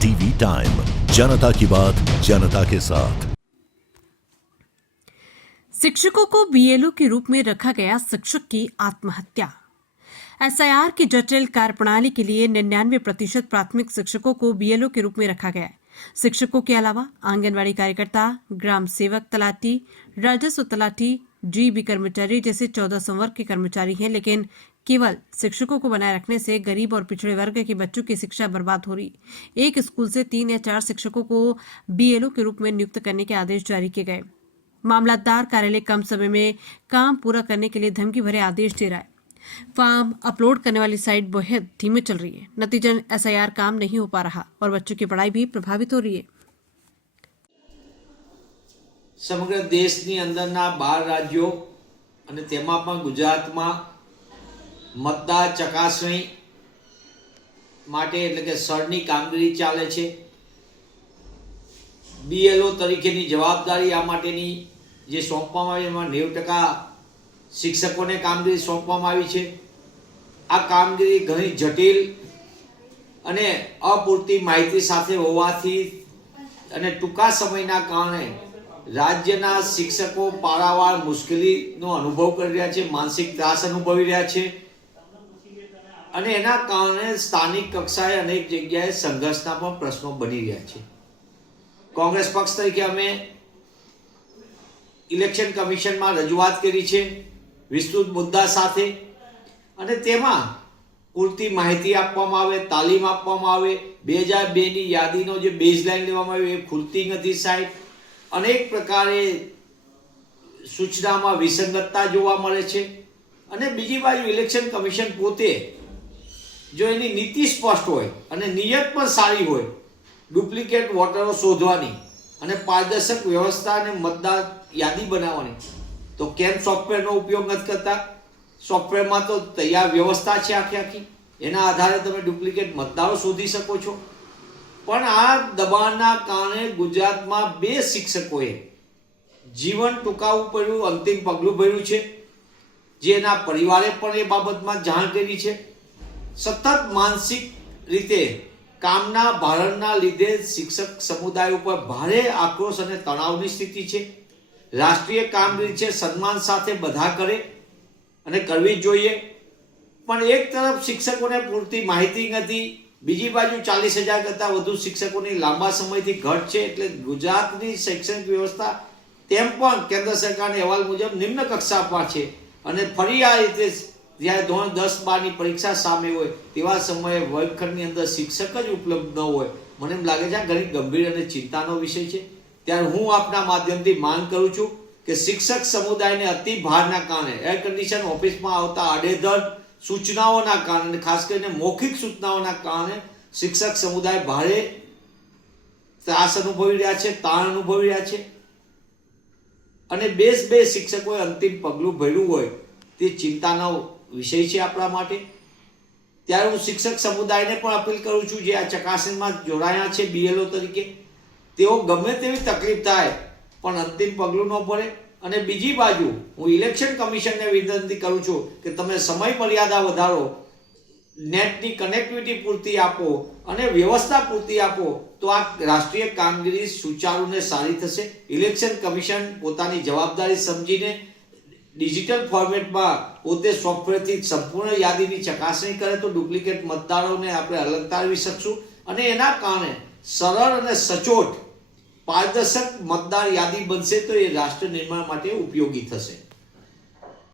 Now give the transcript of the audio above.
TV time, जनता की बात जनता के साथ। शिक्षकों को बीएलओ के रूप में रखा गया, शिक्षक की आत्महत्या। एसआईआर की जटिल कार्यप्रणाली के लिए 99% प्राथमिक शिक्षकों को बीएलओ के रूप में रखा गया है। शिक्षकों के अलावा आंगनवाड़ी कार्यकर्ता, ग्राम सेवक, तलाटी, राजस्व तलाटी, डीबी कर्मचारी जैसे 14 संवर्ग के कर्मचारी हैं, लेकिन केवल शिक्षकों को बनाए रखने से गरीब और पिछड़े वर्ग के बच्चों की शिक्षा बर्बाद हो रही। एक स्कूल से 3 या 4 शिक्षकों को बीएलओ के रूप में नियुक्त करने के आदेश जारी किए गए। मामलतदार कार्यालय कम समय में काम पूरा करने के लिए धमकी भरे आदेश दे रहा है। फॉर्म अपलोड करने वाली साइट बहुत धीमे चल रही है। नतीजन एसआईआर काम नहीं हो पा रहा और बच्चों की पढ़ाई भी प्रभावित हो रही है। समग्र देशनी अंदરના 12 राज्यों અને તેમાં પણ ગુજરાતમાં મતદાર ચકાસણી માટે એટલે કે સરની કામગીરી ચાલે છે। બીએલઓ તરીકેની જવાબદારી આ માટેની જે સોંપવામાં આવી એમાં 90% શિક્ષકોને કામગીરી સોંપવામાં આવી છે। આ કામગીરી ઘણી જટિલ અને અપૂરતી માહિતી સાથે હોવાથી અને ટૂંકા સમયના કારણે રાજ્યના શિક્ષકો પારાવાર મુશ્કેલીનો અનુભવ કરી રહ્યા છે, માનસિક ત્રાસ અનુભવી રહ્યા છે અને એના કારણે સ્થાનિક કક્ષાએ અનેક જગ્યાએ સંઘર્ષના પણ પ્રશ્નો બની રહ્યા છે। કોંગ્રેસ પક્ષ તરીકે અમે ઇલેક્શન કમિશનમાં રજૂઆત કરી છે વિસ્તૃત મુદ્દા સાથે અને તેમાં પૂરતી માહિતી આપવામાં આવે, તાલીમ આપવામાં આવે। 2002ની યાદીનો જે બેઝલાઇન લેવામાં આવ્યો એ ખુલતી નથી સાહેબ। અનેક પ્રકારે સૂચનામાં વિસંગતતા જોવા મળે છે અને બીજી બાજુ ઇલેક્શન કમિશન પોતે જો એની નીતિ સ્પષ્ટ હોય અને નિયત પણ સારી હોય ડુપ્લિકેટ વોટરો શોધવાની અને પારદર્શક વ્યવસ્થા અને મતદાર યાદી બનાવવાની, તો કેમ સોફ્ટવેરનો ઉપયોગ નથી કરતા? સોફ્ટવેરમાં તો તૈયાર વ્યવસ્થા છે આખી, એના આધારે તમે ડુપ્લિકેટ મતદારો શોધી શકો છો। પણ આ દબાણના કારણે ગુજરાતમાં 2 શિક્ષકોએ જીવન ટૂંકાવવું પડ્યું, અંતિમ પગલું ભર્યું છે, જેના પરિવારે પણ એ બાબતમાં જાણ કરી છે। સતત માનસિક રીતે કામના ભારણના લીધે શિક્ષક સમુદાય ઉપર ભારે આક્રોશ અને તણાવની સ્થિતિ છે। રાષ્ટ્રીય કામગીરી છે, સન્માન સાથે બધા કરે અને કરવી જ જોઈએ, પણ એક તરફ શિક્ષકોને પૂરતી માહિતી નથી, બીજી બાજુ 40,000 કરતાં વધુ શિક્ષકોની લાંબા સમયથી ઘટ છે। એટલે ગુજરાતની શૈક્ષણિક વ્યવસ્થા તેમ પણ કેન્દ્ર સરકારના અહેવાલ મુજબ નિમ્ન કક્ષામાં છે અને ફરી આ રીતે જ્યારે ધોરણ 10-12ની પરીક્ષા સામે હોય તેવા સમયે વર્ગખંડની અંદર શિક્ષક જ ઉપલબ્ધ ન હોય, મને એમ લાગે છે આ ઘણી ગંભીર અને ચિંતાનો વિષય છે। ત્યારે હું આપના માધ્યમથી માંગ કરું છું કે શિક્ષક સમુદાયને અતિ ભારના કારણે એર કન્ડિશન ઓફિસમાં આવતા આડેધડ સૂચનાઓના કારણે, ખાસ કરીને મૌખિક સૂચનાઓના કારણે શિક્ષક સમુદાય ભારે ત્રાસ અનુભવી રહ્યા છે, તાણ અનુભવી રહ્યા છે અને 2 શિક્ષકોએ અંતિમ પગલું ભર્યું હોય તે ચિંતાનો વિષય છે આપણા માટે। ત્યારે હું શિક્ષક સમુદાયને પણ અપીલ કરું છું જે આ ચકાસણીમાં જોડાયા છે બીએલઓ તરીકે, તેઓ ગમે તેવી તકલીફ થાય પણ અંતિમ પગલું ન ભરે। અને બીજી બાજુ હું ઇલેક્શન કમિશનને વિનંતી કરું છું કે તમે સમય મર્યાદા વધારો, નેટની કનેક્ટિવિટી પૂરતી આપો અને વ્યવસ્થા પૂરતી આપો, તો આ રાષ્ટ્રીય કામગીરી સુચારુ ને સારી થશે। ઇલેક્શન કમિશન પોતાની જવાબદારી સમજીને ડિજિટલ ફોર્મેટમાં પોતે સોફ્ટવેરથી સંપૂર્ણ યાદીની ચકાસણી કરે તો ડુપ્લિકેટ મતદારોને આપણે અલગ તારવી શકશું અને એના કારણે સરળ અને સચોટ પારદર્શક મતદાર યાદી બનશે, તો એ રાષ્ટ્ર નિર્માણ માટે ઉપયોગી થશે।